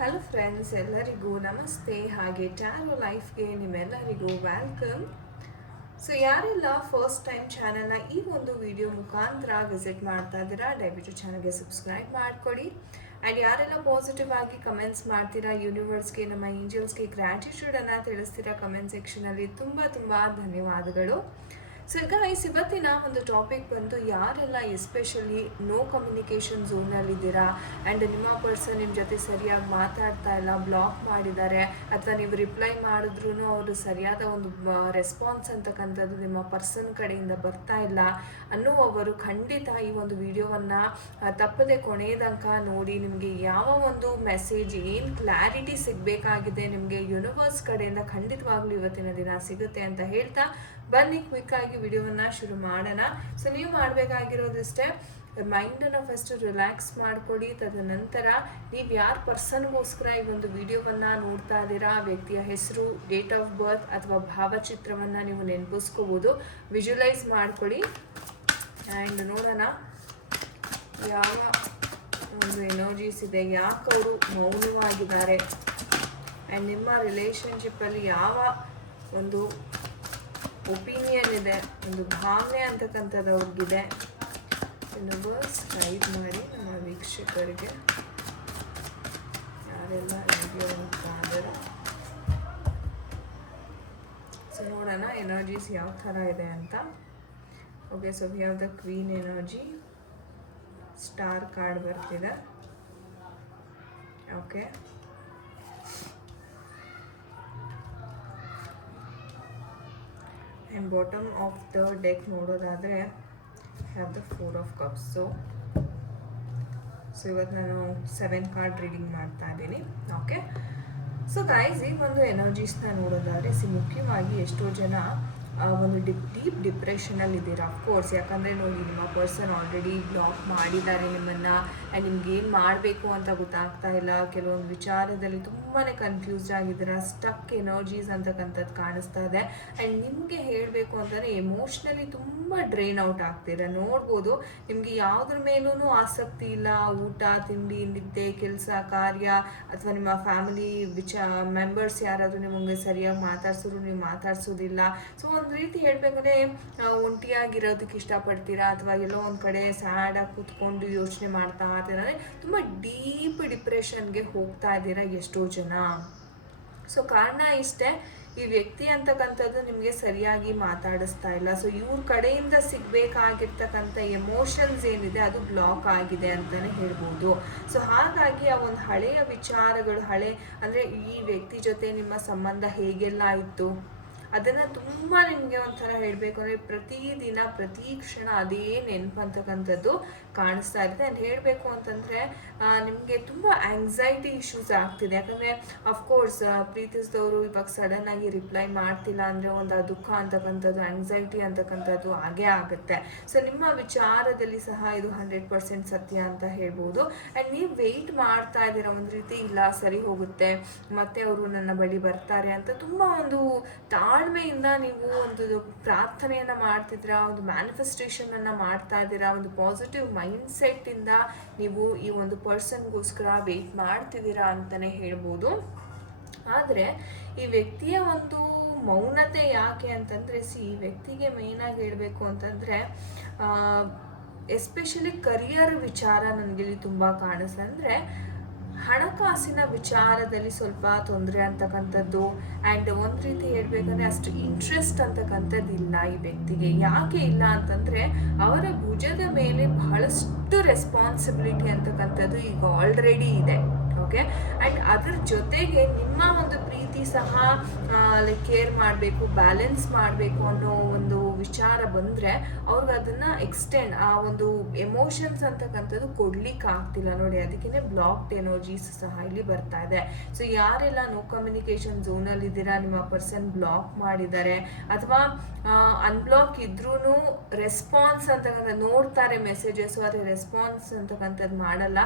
Hello friends, ಎಲ್ಲರಿಗೂ ನಮಸ್ತೆ. ಹಾಗೆ ಟ್ಯಾರೋ ಲೈಫ್ಗೆ ನಿಮ್ಮೆಲ್ಲರಿಗೂ ವೆಲ್ಕಮ್. ಸೊ ಯಾರೆಲ್ಲ ಫಸ್ಟ್ ಟೈಮ್ ಚಾನಲ್ನ ಈ ಒಂದು ವಿಡಿಯೋ ಮುಖಾಂತರ ವಿಸಿಟ್ ಮಾಡ್ತಾ ಇದ್ದೀರಾ, ದಯವಿಟ್ಟು ಚಾನಲ್ಗೆ ಸಬ್ಸ್ಕ್ರೈಬ್ ಮಾಡಿಕೊಡಿ. ಆ್ಯಂಡ್ ಯಾರೆಲ್ಲ ಪಾಸಿಟಿವ್ ಆಗಿ ಕಮೆಂಟ್ಸ್ ಮಾಡ್ತೀರಾ, ಯೂನಿವರ್ಸ್ಗೆ, ನಮ್ಮ ಏಂಜಲ್ಸ್ಗೆ ಗ್ರ್ಯಾಟಿಟ್ಯೂಡನ್ನು ತಿಳಿಸ್ತೀರಾ ಕಮೆಂಟ್ ಸೆಕ್ಷನಲ್ಲಿ, ತುಂಬ ತುಂಬ ಧನ್ಯವಾದಗಳು. ಸೊ ಗೈಸ್, ಇವತ್ತಿನ ಒಂದು ಟಾಪಿಕ್ ಬಂದು ಯಾರೆಲ್ಲ ಎಸ್ಪೆಷಲಿ ನೋ ಕಮ್ಯುನಿಕೇಷನ್ ಝೋನಲ್ಲಿದ್ದೀರಾ ಆ್ಯಂಡ್ ನಿಮ್ಮ ಪರ್ಸನ್ ನಿಮ್ಮ ಜೊತೆ ಸರಿಯಾಗಿ ಮಾತಾಡ್ತಾ ಇಲ್ಲ, ಬ್ಲಾಕ್ ಮಾಡಿದ್ದಾರೆ, ಅಥವಾ ನೀವು ರಿಪ್ಲೈ ಮಾಡಿದ್ರೂ ಅವರು ಸರಿಯಾದ ಒಂದು ರೆಸ್ಪಾನ್ಸ್ ಅಂತಕ್ಕಂಥದ್ದು ನಿಮ್ಮ ಪರ್ಸನ್ ಕಡೆಯಿಂದ ಬರ್ತಾ ಇಲ್ಲ ಅನ್ನುವವರು ಖಂಡಿತ ಈ ಒಂದು ವಿಡಿಯೋವನ್ನು ತಪ್ಪದೆ ಕೊನೆಯದಂಕ ನೋಡಿ. ನಿಮಗೆ ಯಾವ ಒಂದು ಮೆಸೇಜ್, ಏನು ಕ್ಲಾರಿಟಿ ಸಿಗಬೇಕಾಗಿದೆ ನಿಮಗೆ ಯೂನಿವರ್ಸ್ ಕಡೆಯಿಂದ ಖಂಡಿತವಾಗ್ಲೂ ಇವತ್ತಿನ ದಿನ ಸಿಗುತ್ತೆ ಅಂತ ಹೇಳ್ತಾ ಬನ್ನಿ ಕ್ವಿಕ್ ಆಗಿ ವಿಡಿಯೋವನ್ನು ಶುರು ಮಾಡೋಣ. ಸೊ ನೀವು ಮಾಡಬೇಕಾಗಿರೋದಿಷ್ಟೇ, ಮೈಂಡನ್ನು ಫಸ್ಟ್ ರಿಲ್ಯಾಕ್ಸ್ ಮಾಡ್ಕೊಳ್ಳಿ. ತದನಂತರ ನೀವು ಯಾರ ಪರ್ಸನ್ಗೋಸ್ಕರ ಈ ಒಂದು ವಿಡಿಯೋವನ್ನು ನೋಡ್ತಾ ಇದ್ದೀರಾ, ಆ ವ್ಯಕ್ತಿಯ ಹೆಸರು, ಡೇಟ್ ಆಫ್ ಬರ್ತ್ ಅಥವಾ ಭಾವಚಿತ್ರವನ್ನು ನೀವು ನೆನಪಿಸ್ಕೋಬೋದು, ವಿಜುವಲೈಸ್ ಮಾಡ್ಕೊಳ್ಳಿ. ಆ್ಯಂಡ್ ನೋಡೋಣ ಯಾವ ಒಂದು ಎನರ್ಜೀಸ್ ಇದೆ, ಯಾಕೆ ಅವರು ಮೌನವಾಗಿದ್ದಾರೆ, ಆ್ಯಂಡ್ ನಿಮ್ಮ ರಿಲೇಷನ್ಶಿಪ್ಪಲ್ಲಿ ಯಾವ ಒಂದು ಒಪಿನಿಯನ್ ಇದೆ, ಒಂದು ಭಾವನೆ ಅಂತಕ್ಕಂಥದ್ದು ಅವ್ರಿಗಿದೆ. ಯೂನಿವರ್ಸ್ ಗೈಡ್ ಮಾಡಿ ನಮ್ಮ ವೀಕ್ಷಕರಿಗೆ, ಯಾರೆಲ್ಲ ವಿಡಿಯೋ ನೋಡ್ತಾಯಿದ್ದಾರೆ. ಸೊ ನೋಡೋಣ ಎನರ್ಜೀಸ್ ಯಾವ ಥರ ಇದೆ ಅಂತ. Okay, so we have the queen energy, star card ಬರ್ತಿದೆ. Okay, and bottom of the deck ನೋಡೋದಾದರೆ have the 4 of cups. So ಇವತ್ತು ನಾನು 7 ಕಾರ್ಡ್ ರೀಡಿಂಗ್ ಮಾಡ್ತಾ ಇದ್ದೀನಿ. ಓಕೆ, ಸೊ ಗೈಸ್, ಈ ಒಂದು ಎನರ್ಜೀಸ್ನ ನೋಡೋದಾದರೆ ಮುಖ್ಯವಾಗಿ ಎಷ್ಟೋ ಜನ ಒಂದು ಡೀಪ್ ಡಿಪ್ರೆಷನಲ್ಲಿದ್ದೀರಾ. ಅಫ್ಕೋರ್ಸ್, ಯಾಕಂದರೆ ನೋಡಿ, ನಿಮ್ಮ ಪರ್ಸನ್ ಆಲ್ರೆಡಿ ಬ್ಲಾಕ್ ಮಾಡಿದ್ದಾರೆ ನಿಮ್ಮನ್ನು, ಆ್ಯಂಡ್ ನಿಮ್ಗೆ ಏನು ಮಾಡಬೇಕು ಅಂತ ಗೊತ್ತಾಗ್ತಾ ಇಲ್ಲ. ಕೆಲವೊಂದು ವಿಚಾರದಲ್ಲಿ ತುಂಬಾ ಕನ್ಫ್ಯೂಸ್ಡ್ ಆಗಿದ್ದೀರಾ, ಸ್ಟಕ್ ಎನರ್ಜೀಸ್ ಅಂತಕ್ಕಂಥದ್ದು ಕಾಣಿಸ್ತಾ ಇದೆ. ಆ್ಯಂಡ್ ನಿಮಗೆ ಹೇಳಬೇಕು ಅಂತಂದರೆ ಎಮೋಷ್ನಲಿ ತುಂಬ ಡ್ರೈನ್ ಔಟ್ ಆಗ್ತೀರಾ. ನೋಡ್ಬೋದು, ನಿಮಗೆ ಯಾವುದ್ರ ಮೇಲೂ ಆಸಕ್ತಿ ಇಲ್ಲ. ಊಟ, ತಿಂಡಿ, ನಿದ್ದೆ, ಕೆಲಸ, ಕಾರ್ಯ, ಅಥವಾ ನಿಮ್ಮ ಫ್ಯಾಮಿಲಿ ಮೆಂಬರ್ಸ್ ಯಾರಾದರೂ ನಿಮಗೆ ಸರಿಯಾಗಿ ಮಾತಾಡ್ಸಿದ್ರು ನೀವು ಮಾತಾಡ್ಸೋದಿಲ್ಲ. ಸೊ ಒಂದು ರೀತಿ ಹೇಳಬೇಕಂದ್ರೆ ಒಂಟಿಯಾಗಿರೋದಕ್ಕೆ ಇಷ್ಟಪಡ್ತೀರಾ, ಅಥವಾ ಎಲ್ಲೋ ಒಂದು ಕಡೆ ಸ್ಯಾಡಾಗಿ ಕೂತ್ಕೊಂಡು ಯೋಚನೆ ಮಾಡ್ತಾ ಇರ್ತೀರ, ಅಂದರೆ ತುಂಬ ಡೀಪ್ ಡಿಪ್ರೆಷನ್ಗೆ ಹೋಗ್ತಾ ಇದ್ದೀರಾ ಎಷ್ಟೋ ಜನ. ಸೊ ಕಾರಣ ಇಷ್ಟೇ, ಈ ವ್ಯಕ್ತಿ ಅಂತಕ್ಕಂಥದ್ದು ನಿಮಗೆ ಸರಿಯಾಗಿ ಮಾತಾಡಿಸ್ತಾ ಇಲ್ಲ. ಸೊ ಇವ್ರ ಕಡೆಯಿಂದ ಸಿಗಬೇಕಾಗಿರ್ತಕ್ಕಂಥ ಎಮೋಷನ್ಸ್ ಏನಿದೆ ಅದು ಬ್ಲಾಕ್ ಆಗಿದೆ ಅಂತಲೇ ಹೇಳ್ಬೋದು. ಸೊ ಹಾಗಾಗಿ ಆ ಒಂದು ಹಳೆಯ ವಿಚಾರಗಳು, ಅಂದರೆ ಈ ವ್ಯಕ್ತಿ ಜೊತೆ ನಿಮ್ಮ ಸಂಬಂಧ ಹೇಗೆಲ್ಲ ಇತ್ತು ಅದನ್ನು ತುಂಬ ನಿಮಗೆ ಒಂಥರ ಹೇಳಬೇಕು ಅಂದರೆ ಪ್ರತಿದಿನ ಪ್ರತಿ ಕ್ಷಣ ಅದೇ ನೆನಪು ಅಂತಕ್ಕಂಥದ್ದು ಕಾಣಿಸ್ತಾ ಇರುತ್ತೆ. ಆ್ಯಂಡ್ ಹೇಳಬೇಕು ಅಂತಂದರೆ ನಿಮಗೆ ತುಂಬ ಆ್ಯಂಗ್ಸೈಟಿ ಇಶ್ಯೂಸ್ ಆಗ್ತಿದೆ. ಯಾಕಂದರೆ ಅಫ್ಕೋರ್ಸ್ ಪ್ರೀತಿಸಿದವರು ಇವಾಗ ಸಡನ್ನಾಗಿ ರಿಪ್ಲೈ ಮಾಡ್ತಿಲ್ಲ ಅಂದರೆ ಒಂದು ದುಃಖ ಅಂತಕ್ಕಂಥದ್ದು, ಆ್ಯಂಗ್ಸೈಟಿ ಅಂತಕ್ಕಂಥದ್ದು ಆಗೇ ಆಗುತ್ತೆ. ಸೊ ನಿಮ್ಮ ವಿಚಾರದಲ್ಲಿ ಸಹ ಇದು 100% ಸತ್ಯ ಅಂತ ಹೇಳ್ಬೋದು. ಆ್ಯಂಡ್ ನೀವು ವೆಯ್ಟ್ ಮಾಡ್ತಾ ಇದ್ದೀರಾ, ಒಂದು ರೀತಿ ಇಲ್ಲ ಸರಿ ಹೋಗುತ್ತೆ ಮತ್ತೆ ಅವರು ನನ್ನ ಬಳಿ ಬರ್ತಾರೆ ಅಂತ ತುಂಬ ಒಂದು ತಾಳ್ಮೆಯಿಂದ ನೀವು ಒಂದು ಪ್ರಾರ್ಥನೆಯನ್ನು ಮಾಡ್ತಿದ್ದೀರಾ, ಒಂದು ಮ್ಯಾನಿಫೆಸ್ಟೇಷನನ್ನು ಮಾಡ್ತಾ ಇದ್ದೀರಾ, ಒಂದು ಪಾಸಿಟಿವ್ ಮೈಂಡ್ಸೆಟ್ಟಿಂದ ನೀವು ಈ ಒಂದು ಪರ್ಸನ್ಗೋಸ್ಕರ ವೆಯ್ಟ್ ಮಾಡ್ತಿದ್ದೀರಾ ಅಂತಲೇ ಹೇಳ್ಬೋದು. ಆದರೆ ಈ ವ್ಯಕ್ತಿಯ ಒಂದು ಮೌನತೆ ಯಾಕೆ ಅಂತಂದರೆ, ಈ ವ್ಯಕ್ತಿಗೆ ಮೇಯ್ನಾಗಿ ಹೇಳಬೇಕು ಅಂತಂದರೆ ಎಸ್ಪೆಷಲಿ ಕರಿಯರ್ ವಿಚಾರ ನನಗಿಲ್ಲಿ ತುಂಬ ಕಾಣಿಸ್ತದೆ. ಅಂದರೆ ಹಣಕಾಸಿನ ವಿಚಾರದಲ್ಲಿ ಸ್ವಲ್ಪ ತೊಂದರೆ ಅಂತಕ್ಕಂಥದ್ದು, ಆ್ಯಂಡ್ ಒಂದು ರೀತಿ ಹೇಳಬೇಕಂದ್ರೆ ಅಷ್ಟು ಇಂಟ್ರೆಸ್ಟ್ ಅಂತಕ್ಕಂಥದ್ದು ಇಲ್ಲ ಈ ವ್ಯಕ್ತಿಗೆ. ಯಾಕೆ ಇಲ್ಲ ಅಂತಂದರೆ ಅವರ ಭುಜದ ಮೇಲೆ ಬಹಳಷ್ಟು ರೆಸ್ಪಾನ್ಸಿಬಿಲಿಟಿ ಅಂತಕ್ಕಂಥದ್ದು ಈಗ ಆಲ್ರೆಡಿ ಇದೆ. ಓಕೆ, ಆ್ಯಂಡ್ ಅದ್ರ ಜೊತೆಗೆ ನಿಮ್ಮ ಒಂದು ಪ್ರೀತಿ ಸಹ ಕೇರ್ ಮಾಡಬೇಕು, ಬ್ಯಾಲೆನ್ಸ್ ಮಾಡಬೇಕು ಅನ್ನೋ ಒಂದು ವಿಚಾರ ಬಂದರೆ ಅವ್ರಿಗೆ ಅದನ್ನು ಎಕ್ಸ್ಟೆಂಡ್ ಆ ಒಂದು ಎಮೋಷನ್ಸ್ ಅಂತಕ್ಕಂಥದ್ದು ಕೊಡ್ಲಿಕ್ಕೆ ಆಗ್ತಿಲ್ಲ ನೋಡಿ. ಅದಕ್ಕೇ ಬ್ಲಾಕ್ಡ್ ಎನರ್ಜೀಸ್ ಸಹ ಇಲ್ಲಿ ಬರ್ತಾ ಇದೆ. ಸೊ ಯಾರೆಲ್ಲ ನೋ ಕಮ್ಯುನಿಕೇಷನ್ ಝೋನಲ್ಲಿದ್ದೀರಾ, ನಿಮ್ಮ ಪರ್ಸನ್ ಬ್ಲಾಕ್ ಮಾಡಿದ್ದಾರೆ ಅಥವಾ ಅನ್ಬ್ಲಾಕ್ ಇದ್ರೂ ರೆಸ್ಪಾನ್ಸ್ ಅಂತಕ್ಕಂಥದ್ದು ನೋಡ್ತಾರೆ ಮೆಸೇಜಸ್, ಆದರೆ ರೆಸ್ಪಾನ್ಸ್ ಅಂತಕ್ಕಂಥದ್ದು ಮಾಡಲ್ಲ.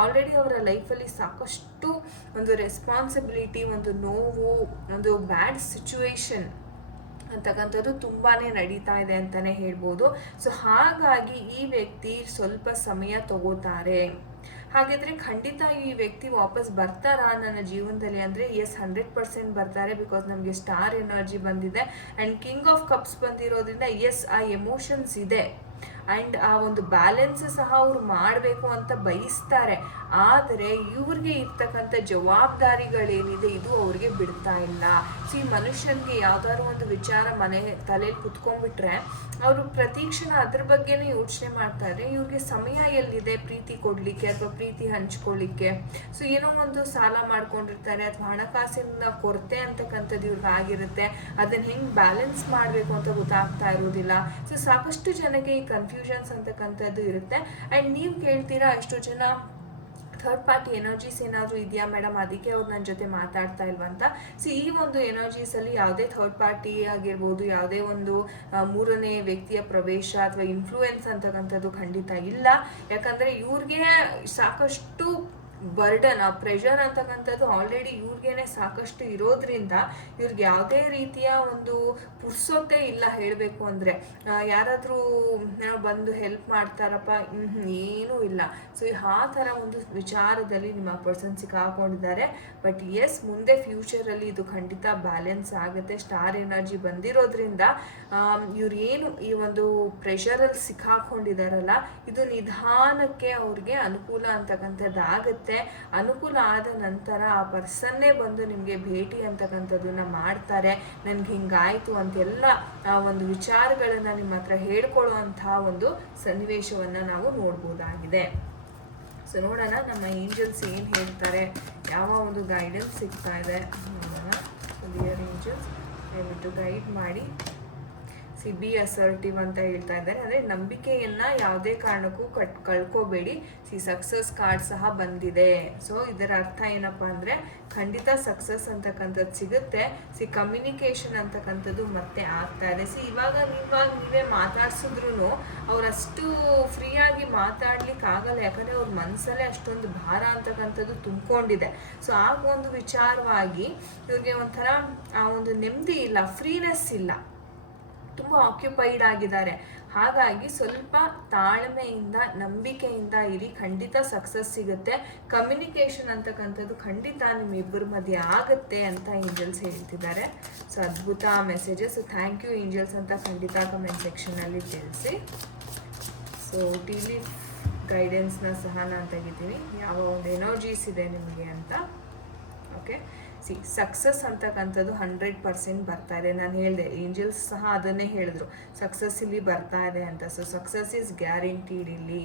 ಆಲ್ರೆಡಿ ಅವರ ಲೈಫಲ್ಲಿ ಸಾಕಷ್ಟು ಒಂದು ರೆಸ್ಪಾನ್ಸಿಬಿಲಿಟಿ, ಒಂದು ನೋವು, ಒಂದು ಬ್ಯಾಡ್ ಸಿಚುವೇಶನ್ ಅಂತಕ್ಕಂಥದ್ದು ತುಂಬಾ ನಡೀತಾ ಇದೆ ಅಂತಲೇ ಹೇಳ್ಬೋದು. ಸೊ ಹಾಗಾಗಿ ಈ ವ್ಯಕ್ತಿ ಸ್ವಲ್ಪ ಸಮಯ ತಗೋತಾರೆ. ಹಾಗಿದ್ರೆ ಖಂಡಿತ ಈ ವ್ಯಕ್ತಿ ವಾಪಸ್ ಬರ್ತಾರಾ ನನ್ನ ಜೀವನದಲ್ಲಿ ಅಂದರೆ ಎಸ್ 100% ಬರ್ತಾರೆ. ಬಿಕಾಸ್ ನಮಗೆ ಸ್ಟಾರ್ ಎನರ್ಜಿ ಬಂದಿದೆ ಆ್ಯಂಡ್ ಕಿಂಗ್ ಆಫ್ ಕಪ್ಸ್ ಬಂದಿರೋದ್ರಿಂದ ಎಸ್ ಆ ಎಮೋಷನ್ಸ್ ಇದೆ ಆ್ಯಂಡ್ ಆ ಒಂದು ಬ್ಯಾಲೆನ್ಸ್ ಸಹ ಅವ್ರು ಮಾಡಬೇಕು ಅಂತ ಬಯಸ್ತಾರೆ. ಆದರೆ ಇವ್ರಿಗೆ ಇರ್ತಕ್ಕಂಥ ಜವಾಬ್ದಾರಿಗಳೇನಿದೆ ಇದು ಅವ್ರಿಗೆ ಬಿಡ್ತಾ ಇಲ್ಲ. ಮನುಷ್ಯನಿಗೆ ಯಾವ್ದಾದ್ರು ಒಂದು ವಿಚಾರ ತಲೆಯಲ್ಲಿ ಕುತ್ಕೊಂಡ್ಬಿಟ್ರೆ ಅವರು ಪ್ರತಿಕ್ಷಣ ಅದ್ರ ಬಗ್ಗೆನೇ ಯೋಚನೆ ಮಾಡ್ತಾರೆ. ಇವ್ರಿಗೆ ಸಮಯ ಎಲ್ಲಿದೆ ಪ್ರೀತಿ ಕೊಡ್ಲಿಕ್ಕೆ ಅಥವಾ ಪ್ರೀತಿ ಹಂಚ್ಕೊಳ್ಳಿಕ್ಕೆ. ಏನೋ ಒಂದು ಸಾಲ ಮಾಡ್ಕೊಂಡಿರ್ತಾರೆ ಅಥವಾ ಹಣಕಾಸಿನ ಕೊರತೆ ಅಂತಕ್ಕಂಥದ್ದು ಇವ್ರಿಗೆ ಆಗಿರುತ್ತೆ. ಅದನ್ನ ಹೆಂಗ್ ಬ್ಯಾಲೆನ್ಸ್ ಮಾಡಬೇಕು ಅಂತ ಗೊತ್ತಾಗ್ತಾ ಇರೋದಿಲ್ಲ. ಸಾಕಷ್ಟು ಜನಕ್ಕೆ ಈ ಕನ್ಫ್ಯೂಷನ್ಸ್ ಅಂತಕ್ಕಂಥದ್ದು ಇರುತ್ತೆ. ಆ್ಯಂಡ್ ನೀವು ಕೇಳ್ತೀರಾ ಎಷ್ಟೋ ಜನ ಥರ್ಡ್ ಪಾರ್ಟಿ ಎನರ್ಜೀಸ್ ಏನಾದರೂ ಇದೆಯಾ ಮೇಡಮ್, ಅದಕ್ಕೆ ಅವ್ರು ನನ್ನ ಜೊತೆ ಮಾತಾಡ್ತಾ ಇಲ್ವಂತ. ಈ ಒಂದು ಎನರ್ಜೀಸಲ್ಲಿ ಯಾವುದೇ ಥರ್ಡ್ ಪಾರ್ಟಿ ಆಗಿರ್ಬೋದು, ಯಾವುದೇ ಒಂದು ಮೂರನೇ ವ್ಯಕ್ತಿಯ ಪ್ರವೇಶ ಅಥವಾ ಇನ್ಫ್ಲೂಯೆನ್ಸ್ ಅಂತಕ್ಕಂಥದ್ದು ಖಂಡಿತ ಇಲ್ಲ. ಯಾಕಂದರೆ ಇವ್ರಿಗೆ ಸಾಕಷ್ಟು ಬರ್ಡನ್, ಆ ಪ್ರೆಷರ್ ಅಂತಕ್ಕಂಥದ್ದು ಆಲ್ರೆಡಿ ಇವ್ರಿಗೇನೆ ಸಾಕಷ್ಟು ಇರೋದ್ರಿಂದ ಇವ್ರಿಗೆ ಯಾವುದೇ ರೀತಿಯ ಒಂದು ಪುರ್ಸೊತ್ತೆ ಇಲ್ಲ ಹೇಳಬೇಕು ಅಂದರೆ. ಯಾರಾದರೂ ಬಂದು ಹೆಲ್ಪ್ ಮಾಡ್ತಾರಪ್ಪ, ಏನೂ ಇಲ್ಲ. ಆ ಥರ ಒಂದು ವಿಚಾರದಲ್ಲಿ ನಿಮ್ಮ ಪರ್ಸನ್ ಸಿಕ್ಕಾಕೊಂಡಿದ್ದಾರೆ. ಬಟ್ ಎಸ್, ಮುಂದೆ ಫ್ಯೂಚರಲ್ಲಿ ಇದು ಖಂಡಿತ ಬ್ಯಾಲೆನ್ಸ್ ಆಗುತ್ತೆ. ಸ್ಟಾರ್ ಎನರ್ಜಿ ಬಂದಿರೋದ್ರಿಂದ ಇವ್ರೇನು ಈ ಒಂದು ಪ್ರೆಷರಲ್ಲಿ ಸಿಕ್ಕಾಕೊಂಡಿದಾರಲ್ಲ, ಇದು ನಿಧಾನಕ್ಕೆ ಅವ್ರಿಗೆ ಅನುಕೂಲ ಅಂತಕ್ಕಂಥದ್ದು ಆಗುತ್ತೆ. ಅನುಕೂಲ ಆದ ನಂತರ ಆ ಪರ್ಸನ್ನೇ ಬಂದು ನಿಮಗೆ ಭೇಟಿ ಅಂತಕ್ಕಂಥದ್ದನ್ನ ಮಾಡ್ತಾರೆ. ನನ್ಗೆ ಹಿಂಗಾಯ್ತು ಅಂತೆಲ್ಲ ಆ ಒಂದು ವಿಚಾರಗಳನ್ನ ನಿಮ್ಮ ಹತ್ರ ಹೇಳ್ಕೊಳ್ಳುವಂತಹ ಒಂದು ಸನ್ನಿವೇಶವನ್ನ ನಾವು ನೋಡ್ಬೋದಾಗಿದೆ. ನೋಡೋಣ ನಮ್ಮ ಏಂಜಲ್ಸ್ ಏನು ಹೇಳ್ತಾರೆ, ಯಾವ ಒಂದು ಗೈಡೆನ್ಸ್ ಸಿಗ್ತಾ ಇದೆ ನೋಡೋಣ. ಡಿಯರ್ ಏಂಜಲ್ಸ್, ದಯವಿಟ್ಟು ಗೈಡ್ ಮಾಡಿ. ಬಿ ಅಸರ್ಟಿವ್ ಅಂತ ಹೇಳ್ತಾ ಇದ್ದಾರೆ. ಅಂದರೆ ನಂಬಿಕೆಯನ್ನು ಯಾವುದೇ ಕಾರಣಕ್ಕೂ ಕಳ್ಕೋಬೇಡಿ. ಸಕ್ಸಸ್ ಕಾರ್ಡ್ ಸಹ ಬಂದಿದೆ. ಇದರ ಅರ್ಥ ಏನಪ್ಪ ಅಂದರೆ ಖಂಡಿತ ಸಕ್ಸಸ್ ಅಂತಕ್ಕಂಥದ್ದು ಸಿಗುತ್ತೆ. ಕಮ್ಯುನಿಕೇಷನ್ ಅಂತಕ್ಕಂಥದ್ದು ಮತ್ತೆ ಆಗ್ತಾ ಇದೆ. ಇವಾಗ ನೀವೇ ಮಾತಾಡ್ಸಿದ್ರು ಅವರಷ್ಟು ಫ್ರೀಯಾಗಿ ಮಾತಾಡ್ಲಿಕ್ಕೆ ಆಗಲ್ಲ. ಯಾಕಂದರೆ ಅವ್ರ ಮನಸ್ಸಲ್ಲೇ ಅಷ್ಟೊಂದು ಭಾರ ಅಂತಕ್ಕಂಥದ್ದು ತುಂಬಿಕೊಂಡಿದೆ. ಆ ಒಂದು ವಿಚಾರವಾಗಿ ಇವ್ರಿಗೆ ಒಂಥರ ಆ ಒಂದು ನೆಮ್ಮದಿ ಇಲ್ಲ, ಫ್ರೀನೆಸ್ ಇಲ್ಲ, ತುಂಬ ಆಕ್ಯುಪೈಡ್ ಆಗಿದ್ದಾರೆ. ಹಾಗಾಗಿ ಸ್ವಲ್ಪ ತಾಳ್ಮೆಯಿಂದ ನಂಬಿಕೆಯಿಂದ ಇರಿ, ಖಂಡಿತ ಸಕ್ಸಸ್ ಸಿಗುತ್ತೆ. ಕಮ್ಯುನಿಕೇಷನ್ ಅಂತಕ್ಕಂಥದ್ದು ಖಂಡಿತ ನಿಮ್ಮಿಬ್ಬರ ಮಧ್ಯೆ ಆಗುತ್ತೆ ಅಂತ ಏಂಜಲ್ಸ್ ಹೇಳ್ತಿದ್ದಾರೆ. ಅದ್ಭುತ ಮೆಸೇಜಸ್. ಥ್ಯಾಂಕ್ ಯು ಏಂಜಲ್ಸ್ ಅಂತ ಖಂಡಿತ ಕಮೆಂಟ್ ಸೆಕ್ಷನಲ್ಲಿ ತಿಳಿಸಿ. ಟೀಲಿ ಗೈಡೆನ್ಸ್ನ ಸಹ ನಾನು ತೆಗಿತೀನಿ, ಯಾವ ಒಂದು ಎನರ್ಜೀಸ್ ಇದೆ ನಿಮಗೆ ಅಂತ. ಓಕೆ, ಸಕ್ಸಸ್ ಅಂತಕ್ಕಂಥದ್ದು 100% ಬರ್ತಾ ಇದೆ. ನಾನು ಹೇಳಿದೆ, ಏಂಜಲ್ಸ್ ಸಹ ಅದನ್ನೇ ಹೇಳಿದ್ರು, ಸಕ್ಸಸ್ ಇಲ್ಲಿ ಬರ್ತಾ ಇದೆ ಅಂತ. ಸಕ್ಸಸ್ ಈಸ್ ಗ್ಯಾರಂಟೀಡ್ ಇಲ್ಲಿ.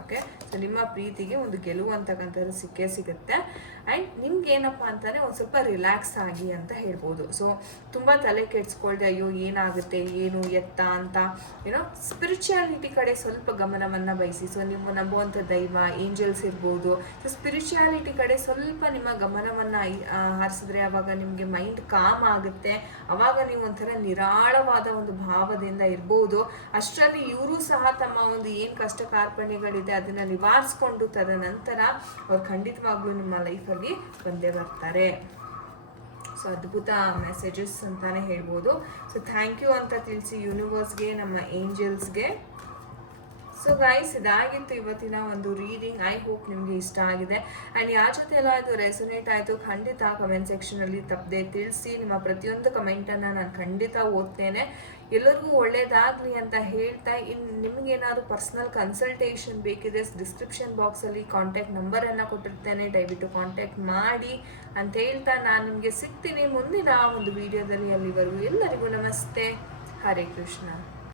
ಓಕೆ, ನಿಮ್ಮ ಪ್ರೀತಿಗೆ ಒಂದು ಗೆಲುವು ಅಂತಕ್ಕಂಥದ್ದು ಸಿಕ್ಕೇ ಸಿಗುತ್ತೆ. ಆ್ಯಂಡ್ ನಿಮ್ಗೆ ಏನಪ್ಪ ಅಂತಾನೆ ಒಂದು ಸ್ವಲ್ಪ ರಿಲ್ಯಾಕ್ಸ್ ಆಗಿ ಅಂತ ಹೇಳ್ಬೋದು. ತುಂಬ ತಲೆ ಕೆಡ್ಸ್ಕೊಳ್ದೆ ಅಯ್ಯೋ ಏನಾಗುತ್ತೆ ಏನು ಎತ್ತ ಅಂತ ಸ್ಪಿರಿಚುಯಾಲಿಟಿ ಕಡೆ ಸ್ವಲ್ಪ ಗಮನವನ್ನು ಬಯಸಿ. ನೀವು ನಂಬುವಂಥ ದೈವ, ಏಂಜಲ್ಸ್ ಇರ್ಬೋದು, ಸ್ಪಿರಿಚುಯಾಲಿಟಿ ಕಡೆ ಸ್ವಲ್ಪ ನಿಮ್ಮ ಗಮನವನ್ನು ಹಾರಿಸಿದ್ರೆ ಅವಾಗ ನಿಮಗೆ ಮೈಂಡ್ ಕಾಮ್ ಆಗುತ್ತೆ. ಅವಾಗ ನೀವು ಒಂಥರ ನಿರಾಳವಾದ ಒಂದು ಭಾವದಿಂದ ಇರ್ಬೋದು. ಅಷ್ಟರಲ್ಲಿ ಇವರು ಸಹ ತಮ್ಮ ಒಂದು ಏನು ಕಷ್ಟ ಕಾರ್ಪಣ್ಯಗಳಿದೆ ಅದನ್ನು ನಿವಾರಿಸ್ಕೊಂಡು ತದನಂತರ ಅವ್ರು ಖಂಡಿತವಾಗ್ಲೂ ನಿಮ್ಮ ಲೈಫಲ್ಲಿ ಬಂದೇ ಬರ್ತಾರೆ. ಅದ್ಭುತ ಮೆಸೇಜಸ್ ಅಂತಾನೆ ಹೇಳ್ಬೋದು. ಥ್ಯಾಂಕ್ ಯು ಅಂತ ತಿಳಿಸಿ ಯೂನಿವರ್ಸ್ಗೆ, ನಮ್ಮ ಏಂಜಲ್ಸ್ಗೆ. ಗೈಸ್, ಇದಾಗಿತ್ತು ಇವತ್ತಿನ ಒಂದು ರೀಡಿಂಗ್. ಐ ಹೋಪ್ ನಿಮಗೆ ಇಷ್ಟ ಆಗಿದೆ. ಆ್ಯಂಡ್ ಯಾರ ಜೊತೆ ಎಲ್ಲ ಇದು ರೆಸೊನೇಟ್ ಆಯಿತು ಖಂಡಿತ ಕಮೆಂಟ್ ಸೆಕ್ಷನಲ್ಲಿ ತಪ್ಪದೆ ತಿಳಿಸಿ. ನಿಮ್ಮ ಪ್ರತಿಯೊಂದು ಕಮೆಂಟನ್ನು ನಾನು ಖಂಡಿತ ಓದ್ತೇನೆ. ಎಲ್ಲರಿಗೂ ಒಳ್ಳೇದಾಗಲಿ ಅಂತ ಹೇಳ್ತಾ, ಇನ್ನು ನಿಮಗೇನಾದ್ರು ಪರ್ಸ್ನಲ್ ಕನ್ಸಲ್ಟೇಷನ್ ಬೇಕಿದೆ, ಡಿಸ್ಕ್ರಿಪ್ಷನ್ ಬಾಕ್ಸಲ್ಲಿ ಕಾಂಟ್ಯಾಕ್ಟ್ ನಂಬರನ್ನು ಕೊಟ್ಟಿರ್ತೇನೆ, ದಯವಿಟ್ಟು ಕಾಂಟ್ಯಾಕ್ಟ್ ಮಾಡಿ ಅಂತ ಹೇಳ್ತಾ ನಾನು ನಿಮಗೆ ಸಿಗ್ತೀನಿ ಮುಂದಿನ ಒಂದು ವಿಡಿಯೋದಲ್ಲಿ. ಅಲ್ಲಿವರೆಗೂ ಎಲ್ಲರಿಗೂ ನಮಸ್ತೆ, ಹರೇ ಕೃಷ್ಣ.